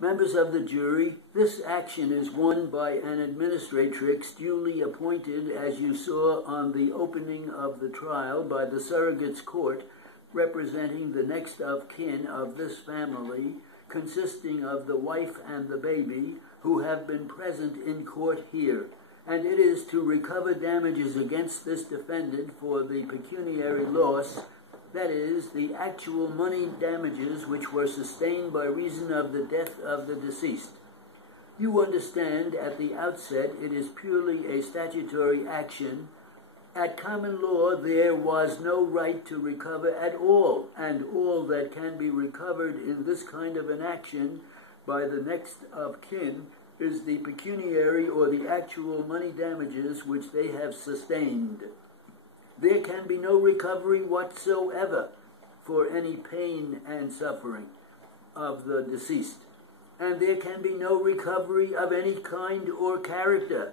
Members of the jury, this action is won by an administratrix duly appointed, as you saw on the opening of the trial, by the surrogate's court, representing the next of kin of this family, consisting of the wife and the baby, who have been present in court here. And it is to recover damages against this defendant for the pecuniary loss, that is, the actual money damages which were sustained by reason of the death of the deceased. You understand at the outset it is purely a statutory action. At common law there was no right to recover at all, and all that can be recovered in this kind of an action by the next of kin is the pecuniary or the actual money damages which they have sustained. There can be no recovery whatsoever for any pain and suffering of the deceased. And there can be no recovery of any kind or character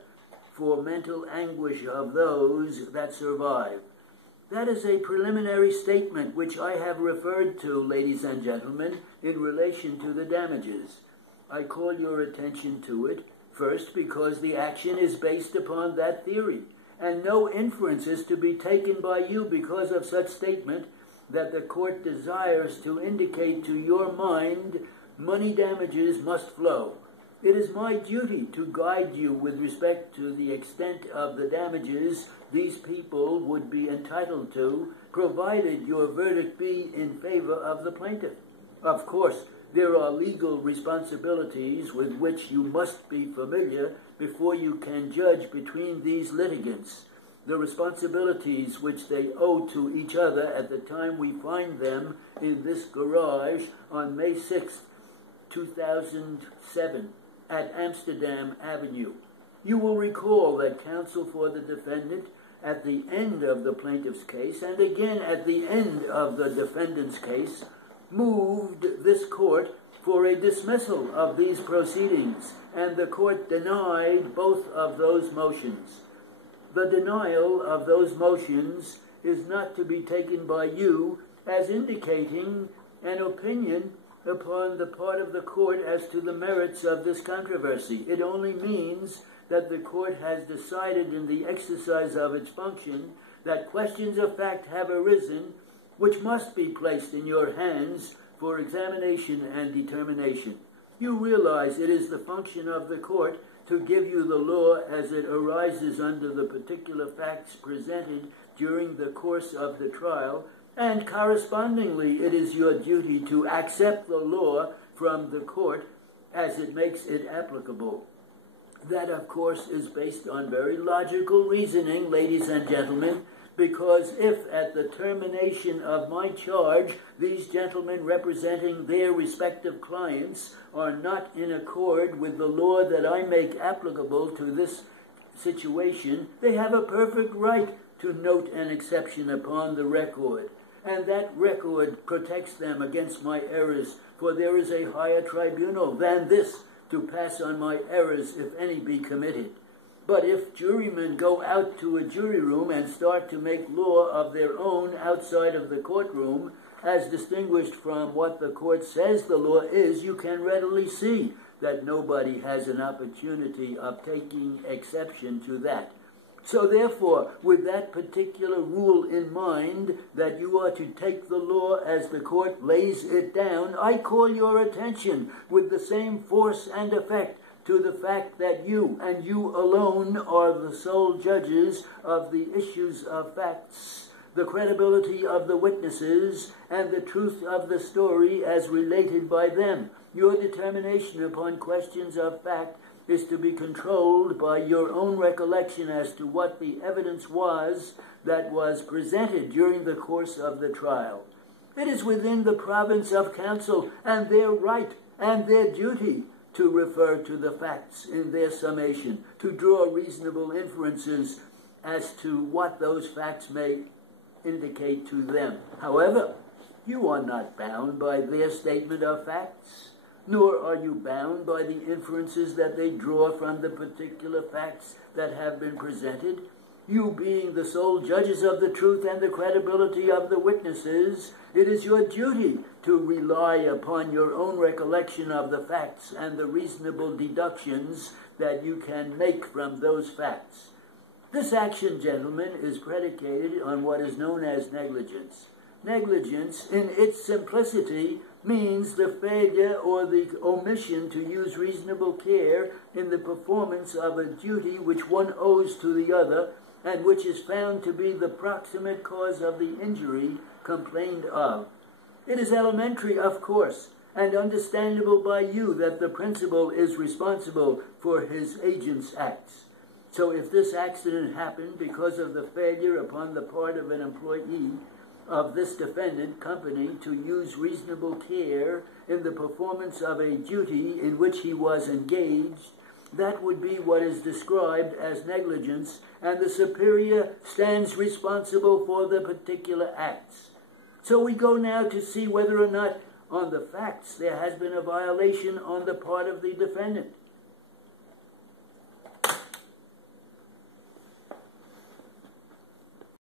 for mental anguish of those that survive. That is a preliminary statement which I have referred to, ladies and gentlemen, in relation to the damages. I call your attention to it, first because the action is based upon that theory, and no inference is to be taken by you because of such statement that the court desires to indicate to your mind money damages must flow. It is my duty to guide you with respect to the extent of the damages these people would be entitled to, provided your verdict be in favor of the plaintiff. Of course, there are legal responsibilities with which you must be familiar before you can judge between these litigants. The responsibilities which they owe to each other at the time we find them in this garage on May 6, 2007 at Amsterdam Avenue. You will recall that counsel for the defendant at the end of the plaintiff's case and again at the end of the defendant's case moved this court for a dismissal of these proceedings, and the court denied both of those motions. The denial of those motions is not to be taken by you as indicating an opinion upon the part of the court as to the merits of this controversy. It only means that the court has decided in the exercise of its function that questions of fact have arisen which must be placed in your hands for examination and determination. You realize it is the function of the court to give you the law as it arises under the particular facts presented during the course of the trial, and correspondingly it is your duty to accept the law from the court as it makes it applicable. That, of course, is based on very logical reasoning, ladies and gentlemen, because if at the termination of my charge these gentlemen representing their respective clients are not in accord with the law that I make applicable to this situation, they have a perfect right to note an exception upon the record. And that record protects them against my errors, for there is a higher tribunal than this to pass on my errors, if any be committed. But if jurymen go out to a jury room and start to make law of their own outside of the courtroom, as distinguished from what the court says the law is, you can readily see that nobody has an opportunity of taking exception to that. So therefore, with that particular rule in mind, that you are to take the law as the court lays it down, I call your attention with the same force and effect to the fact that you, and you alone, are the sole judges of the issues of facts, the credibility of the witnesses, and the truth of the story as related by them. Your determination upon questions of fact is to be controlled by your own recollection as to what the evidence was that was presented during the course of the trial. It is within the province of counsel and their right and their duty to refer to the facts in their summation, to draw reasonable inferences as to what those facts may indicate to them. However, you are not bound by their statement of facts, nor are you bound by the inferences that they draw from the particular facts that have been presented. You being the sole judges of the truth and the credibility of the witnesses, it is your duty to rely upon your own recollection of the facts and the reasonable deductions that you can make from those facts. This action, gentlemen, is predicated on what is known as negligence. Negligence, in its simplicity, means the failure or the omission to use reasonable care in the performance of a duty which one owes to the other, and which is found to be the proximate cause of the injury complained of. It is elementary, of course, and understandable by you that the principal is responsible for his agent's acts. So if this accident happened because of the failure upon the part of an employee of this defendant company to use reasonable care in the performance of a duty in which he was engaged, that would be what is described as negligence, and the superior stands responsible for the particular acts. So we go now to see whether or not on the facts there has been a violation on the part of the defendant.